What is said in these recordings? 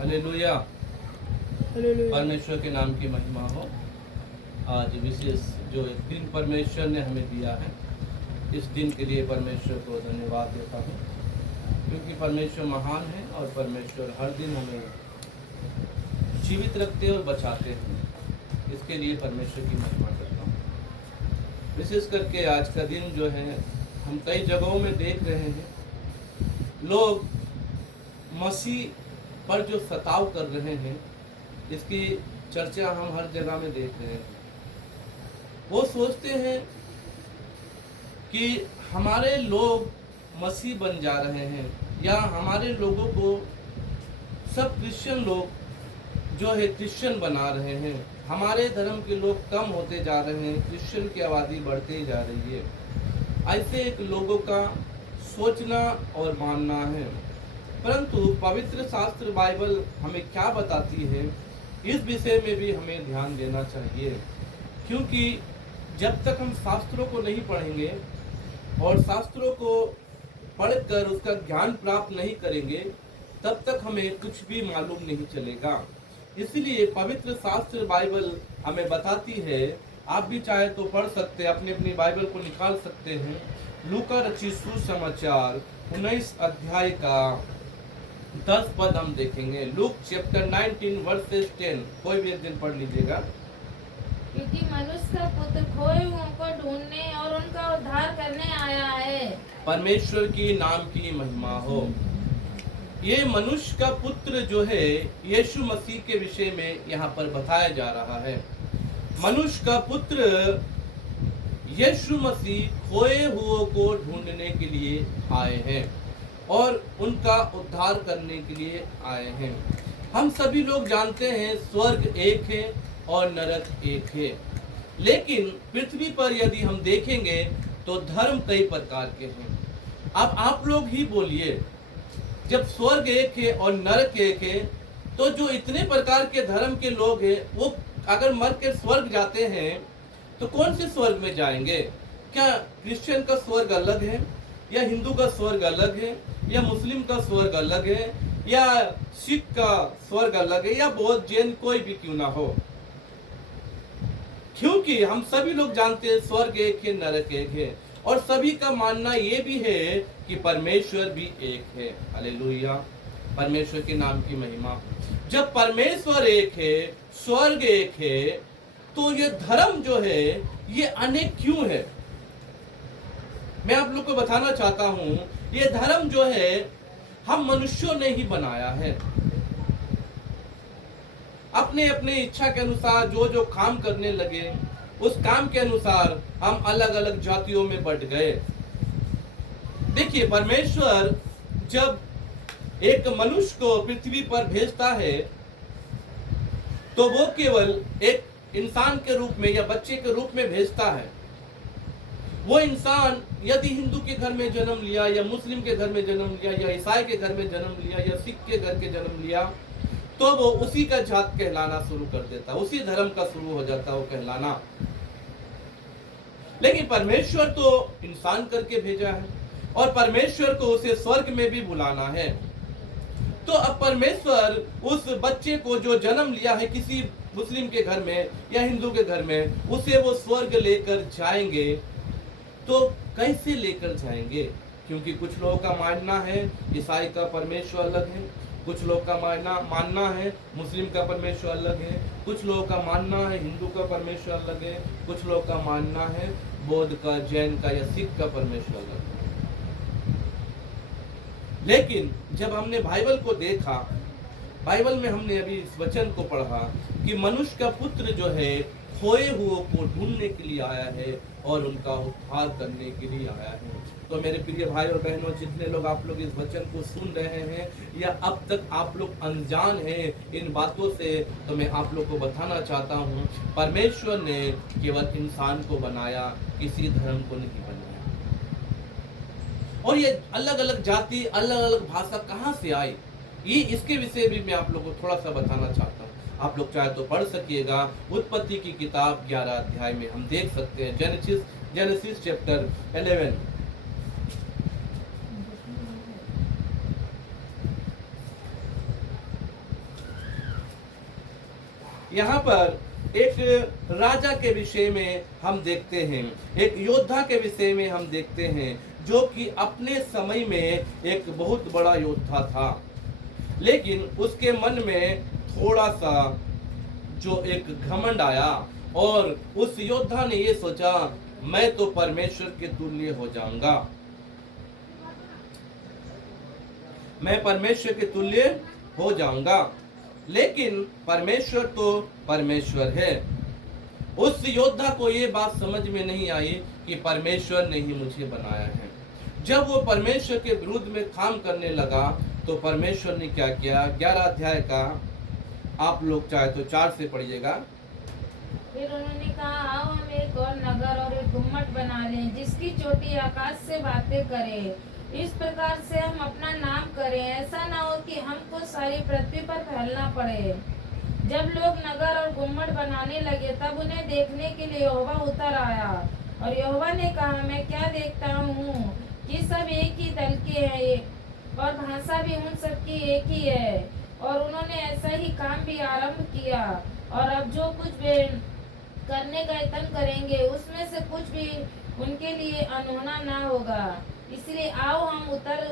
Hallelujah. परमेश्वर के नाम की महिमा हो। आज विशेष जो एक दिन परमेश्वर ने हमें दिया है, इस दिन के लिए परमेश्वर को धन्यवाद देता हूँ, क्योंकि परमेश्वर महान है और परमेश्वर हर दिन हमें जीवित रखते और बचाते हैं। इसके लिए परमेश्वर की महिमा करता हूँ। विशेष करके आज का दिन जो है, हम कई जगहों में देख रहे हैं, लोग मसीह पर जो सताव कर रहे हैं, इसकी चर्चा हम हर जगह में देख रहे हैं। वो सोचते हैं कि हमारे लोग मसीह बन जा रहे हैं, या हमारे लोगों को सब क्रिश्चियन लोग जो है क्रिश्चियन बना रहे हैं, हमारे धर्म के लोग कम होते जा रहे हैं, क्रिश्चियन की आबादी बढ़ते ही जा रही है। ऐसे एक लोगों का सोचना और मानना है। परंतु पवित्र शास्त्र बाइबल हमें क्या बताती है, इस विषय में भी हमें ध्यान देना चाहिए। क्योंकि जब तक हम शास्त्रों को नहीं पढ़ेंगे और शास्त्रों को पढ़कर उसका ज्ञान प्राप्त नहीं करेंगे, तब तक हमें कुछ भी मालूम नहीं चलेगा। इसलिए पवित्र शास्त्र बाइबल हमें बताती है, आप भी चाहे तो पढ़ सकते हैं, अपनी अपनी बाइबल को निकाल सकते हैं। लूका रचित सुसमाचार 19 अध्याय का 10 पद हम देखेंगे। लूक चैप्टर 19 वर्सेस 10, कोई भी एक दिन पढ़ लीजिएगा। क्योंकि मनुष्य का पुत्र खोए हुओं को ढूंढने और उनका उद्धार करने आया है। परमेश्वर की नाम की महिमा हो। ये मनुष्य का पुत्र जो है, यीशु मसीह के विषय में यहाँ पर बताया जा रहा है। मनुष्य का पुत्र यीशु मसीह खोए हुओं को ढूंढने के लिए आए हैं और उनका उद्धार करने के लिए आए हैं। हम सभी लोग जानते हैं, स्वर्ग एक है और नरक एक है। लेकिन पृथ्वी पर यदि हम देखेंगे तो धर्म कई प्रकार के हैं। अब आप लोग ही बोलिए, जब स्वर्ग एक है और नरक एक है, तो जो इतने प्रकार के धर्म के लोग हैं, वो अगर मर के स्वर्ग जाते हैं तो कौन से स्वर्ग में जाएंगे? क्या क्रिश्चियन का स्वर्ग अलग है, या हिंदू का स्वर्ग अलग है, या मुस्लिम का स्वर्ग अलग है, या सिख का स्वर्ग अलग है, या बौद्ध जैन कोई भी क्यों ना हो? क्योंकि हम सभी लोग जानते हैं स्वर्ग एक है, नरक एक है, और सभी का मानना ये भी है कि परमेश्वर भी एक है। हालेलुया, परमेश्वर के नाम की महिमा। जब परमेश्वर एक है, स्वर्ग एक है, तो ये धर्म जो है ये अनेक क्यों है? मैं आप लोग को बताना चाहता हूं, ये धर्म जो है हम मनुष्यों ने ही बनाया है। अपने अपने इच्छा के अनुसार जो जो काम करने लगे, उस काम के अनुसार हम अलग अलग जातियों में बंट गए। देखिए, परमेश्वर जब एक मनुष्य को पृथ्वी पर भेजता है, तो वो केवल एक इंसान के रूप में या बच्चे के रूप में भेजता है। वो इंसान यदि हिंदू के घर में जन्म लिया, या मुस्लिम के घर में जन्म लिया, या ईसाई के घर में जन्म लिया, या सिख के घर के जन्म लिया, तो वो उसी का जात कहलाना शुरू कर देता, उसी धर्म का शुरू हो जाता वो कहलाना। लेकिन परमेश्वर तो इंसान करके भेजा है, और परमेश्वर को उसे स्वर्ग में भी बुलाना है। तो अब परमेश्वर उस बच्चे को जो जन्म लिया है किसी मुस्लिम के घर में या हिंदू के घर में, उसे वो स्वर्ग लेकर जाएंगे। तो कैसे लेकर जाएंगे? क्योंकि कुछ लोगों का मानना है ईसाई का परमेश्वर अलग है, कुछ लोगों का मानना है मुस्लिम का परमेश्वर अलग है, कुछ लोगों का मानना है हिंदू का परमेश्वर अलग है, कुछ लोगों का मानना है बौद्ध का, जैन का या सिख का परमेश्वर अलग है। लेकिन जब हमने बाइबल को देखा, बाइबल में हमने अभी इस वचन को पढ़ा कि मनुष्य का पुत्र जो है खोए हुओं को ढूंढने के लिए आया है और उनका उद्धार करने के लिए आया है। तो मेरे प्रिय भाई और बहनों, जितने लोग आप लोग इस वचन को सुन रहे हैं, या अब तक आप लोग अनजान हैं इन बातों से, तो मैं आप लोग को बताना चाहता हूँ, परमेश्वर ने केवल इंसान को बनाया, किसी धर्म को नहीं बनाया। और ये अलग अलग जाति, अलग अलग भाषा कहाँ से आई, ये इसके विषय भी मैं आप लोग को थोड़ा सा बताना चाहता हूँ। आप लोग चाहे तो पढ़ सकिएगा। उत्पत्ति की किताब 11 अध्याय में हम देख सकते हैं, जेनेसिस चैप्टर 11। यहाँ पर एक राजा के विषय में हम देखते हैं, एक योद्धा के विषय में हम देखते हैं, जो कि अपने समय में एक बहुत बड़ा योद्धा था, लेकिन उसके मन में थोड़ा सा जो एक घमंड आया और उस योद्धा ने ये सोचा, मैं तो परमेश्वर के तुल्य हो जाऊंगा, मैं परमेश्वर के तुल्य हो जाऊंगा। लेकिन परमेश्वर तो परमेश्वर है। उस योद्धा को ये बात समझ में नहीं आई कि परमेश्वर ने ही मुझे बनाया है। जब वो परमेश्वर के विरुद्ध में काम करने लगा तो परमेश्वर ने क्या किया, 11 अध्याय का आप लोग चाहे तो 4 से पढ़िएगा। फिर उन्होंने कहा, आओ हम एक और नगर और एक गुम्मट बना लें, जिसकी चोटी आकाश से बातें करे। इस प्रकार से हम अपना नाम करें, ऐसा ना हो कि हमको सारी पृथ्वी पर फैलना पड़े। जब लोग नगर और गुम्मट बनाने लगे तब उन्हें देखने के लिए यहोवा उतर आया, और यहोवा ने कहा, मैं क्या देखता हूँ कि सब एक ही दल के हैं और भाषा भी उन सबकी एक ही है। और उन्होंने ऐसा ही काम भी आरंभ किया, और अब जो कुछ वे करने का यत्न करेंगे उसमें से कुछ भी उनके लिए अनहोना ना होगा। इसलिए आओ हम उतर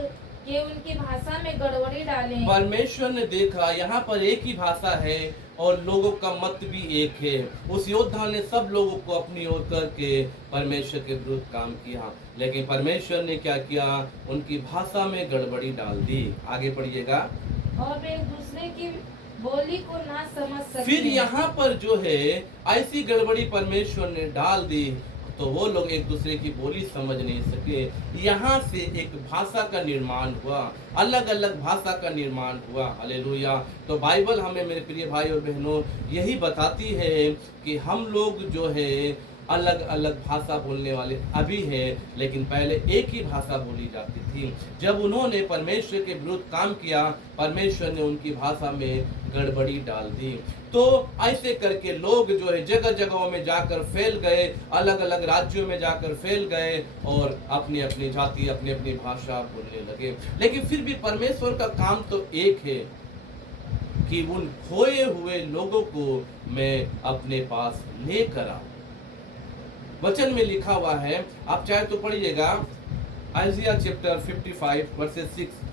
के उनकी भाषा में गड़बड़ी डालें। परमेश्वर ने देखा यहाँ पर एक ही भाषा है और लोगों का मत भी एक है। उस योद्धा ने सब लोगों को अपनी ओर करके परमेश्वर के विरुद्ध काम किया, लेकिन परमेश्वर ने क्या किया, उनकी भाषा में गड़बड़ी डाल दी। आगे पढ़िएगा। और वे एक दूसरे की बोली को ना समझ सके। फिर यहाँ पर जो है ऐसी गड़बड़ी परमेश्वर ने डाल दी तो वो लोग एक दूसरे की बोली समझ नहीं सके। यहाँ से एक भाषा का निर्माण हुआ, अलग अलग भाषा का निर्माण हुआ। हालेलुया। तो बाइबल हमें मेरे प्रिय भाई और बहनों यही बताती है कि हम लोग जो है अलग अलग भाषा बोलने वाले अभी है, लेकिन पहले एक ही भाषा बोली जाती थी। जब उन्होंने परमेश्वर के विरुद्ध काम किया, परमेश्वर ने उनकी भाषा में गड़बड़ी डाल दी। तो ऐसे करके लोग जो है जगह जगहों में जाकर फैल गए, अलग अलग राज्यों में जाकर फैल गए और अपनी अपनी जाति अपनी अपनी भाषा बोलने लगे। लेकिन फिर भी परमेश्वर का काम तो एक है कि उन खोए हुए लोगों को मैं अपने पास लेकर आऊं। वचन में लिखा हुआ है, आप चाहे तो पढ़िएगा, आइजिया चैप्टर 55 वर्सेस 6।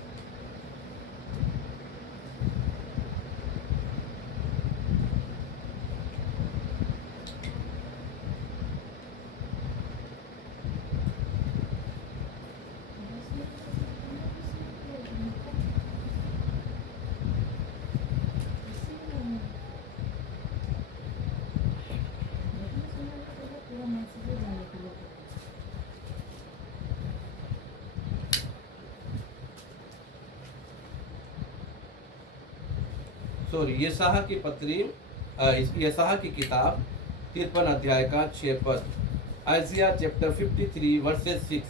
सॉरी, यशायाह की पत्री, यशायाह की किताब 53 अध्याय का 6 पद, आइजिया चैप्टर 53 वर्सेस 6।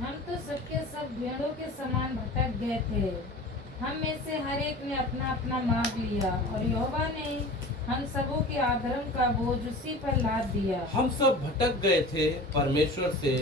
हम तो सबके सब भेड़ों के समान भटक गए थे, हम में से हर एक ने अपना अपना मार्ग लिया, और यहोवा ने हम सबों के अधर्म का बोझ उसी पर लाद दिया। हम सब भटक गए थे परमेश्वर से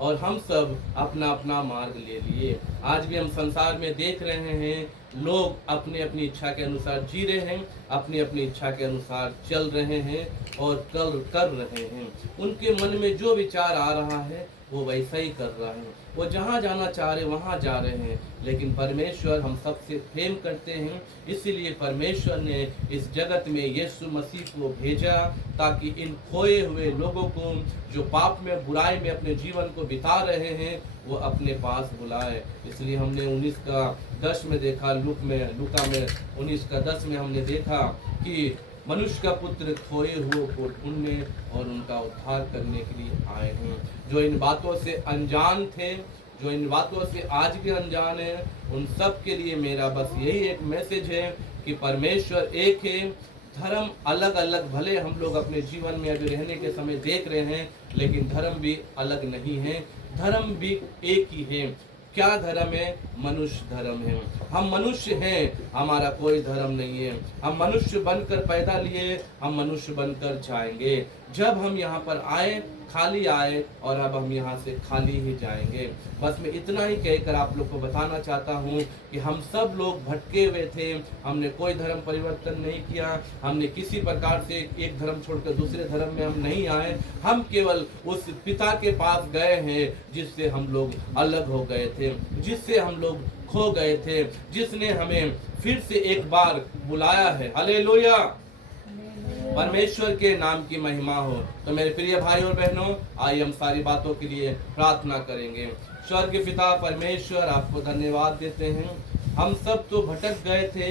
और हम सब अपना अपना मार्ग ले लिए। आज भी हम संसार में देख रहे हैं, लोग अपनी अपनी इच्छा के अनुसार जी रहे हैं, अपनी अपनी इच्छा के अनुसार चल रहे हैं और कर रहे हैं। उनके मन में जो विचार आ रहा है वो वैसा ही कर रहा है, वो जहाँ जाना चाह रहे वहाँ जा रहे हैं। लेकिन परमेश्वर हम सबसे प्रेम करते हैं, इसीलिए परमेश्वर ने इस जगत में यीशु मसीह को भेजा ताकि इन खोए हुए लोगों को जो पाप में बुराई में अपने जीवन को बिता रहे हैं वो अपने पास बुलाए। इसलिए हमने 19:10 में देखा, लूका में 19:10 में हमने देखा कि मनुष्य का पुत्र खोए हुए को ढूंढने और उनका उद्धार करने के लिए आए हैं। जो इन बातों से अनजान थे, जो इन बातों से आज भी अनजान है, उन सब के लिए मेरा बस यही एक मैसेज है कि परमेश्वर एक है, धर्म अलग अलग भले हम लोग अपने जीवन में अभी रहने के समय देख रहे हैं, लेकिन धर्म भी अलग नहीं है, धर्म भी एक ही है। क्या धर्म है? मनुष्य धर्म है। हम मनुष्य हैं, हमारा कोई धर्म नहीं है। हम मनुष्य बनकर पैदा लिए, हम मनुष्य बनकर जाएंगे। जब हम यहाँ पर आए खाली आए और अब हम यहाँ से खाली ही जाएंगे। बस मैं इतना ही कहकर आप लोग को बताना चाहता हूँ कि हम सब लोग भटके हुए थे, हमने कोई धर्म परिवर्तन नहीं किया, हमने किसी प्रकार से एक धर्म छोड़कर दूसरे धर्म में हम नहीं आए, हम केवल उस पिता के पास गए हैं जिससे हम लोग अलग हो गए थे, जिससे हम लोग खो गए थे, जिसने हमें फिर से एक बार बुलाया है। हालेलुया, परमेश्वर के नाम की महिमा हो। तो मेरे प्रिय भाई और बहनों, आइए हम सारी बातों के लिए प्रार्थना करेंगे। स्वर्ग पिता परमेश्वर, आपको धन्यवाद देते हैं। हम सब तो भटक गए थे,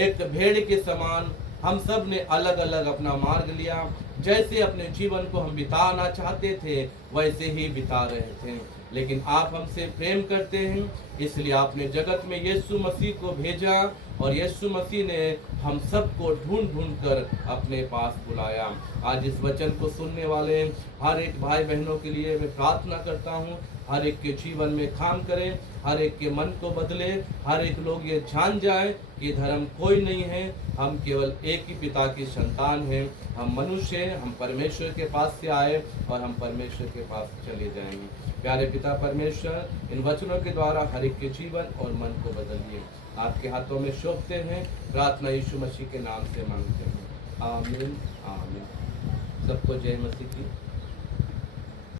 एक भेड़ के समान हम सब ने अलग अलग अपना मार्ग लिया। जैसे अपने जीवन को हम बिताना चाहते थे वैसे ही बिता रहे थे, लेकिन आप हमसे प्रेम करते हैं, इसलिए आपने जगत में यीशु मसीह को भेजा और यीशु मसीह ने हम सबको ढूंढ ढूंढ कर अपने पास बुलाया। आज इस वचन को सुनने वाले हर एक भाई बहनों के लिए मैं प्रार्थना करता हूँ, हर एक के जीवन में काम करें, हर एक के मन को बदले, हर एक लोग ये जान जाए कि धर्म कोई नहीं है, हम केवल एक ही पिता की संतान हैं, हम मनुष्य हैं, हम परमेश्वर के पास से आए और हम परमेश्वर के पास चले जाएंगे। प्यारे पिता परमेश्वर, इन वचनों के द्वारा हर एक के जीवन और मन को बदलिए। आपके हाथों में सौंपते हैं, प्रार्थना यीशु मसीह के नाम से मांगते हैं, आमीन आमीन। सबको जय मसीह की।